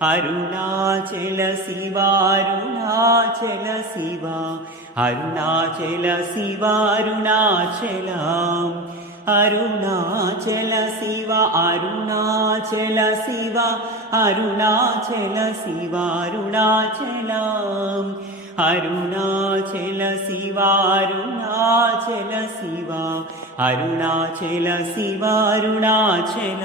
अरुणाचलिवारुणाचेल शिवा अरुणा चल सिवारुणाचला अरुणाचल शिवा अरुणाचल शिवा अरुणा चल सिवारुणा चला अरुणा चल शिवा अरुणा चल शिवा अरुणा चल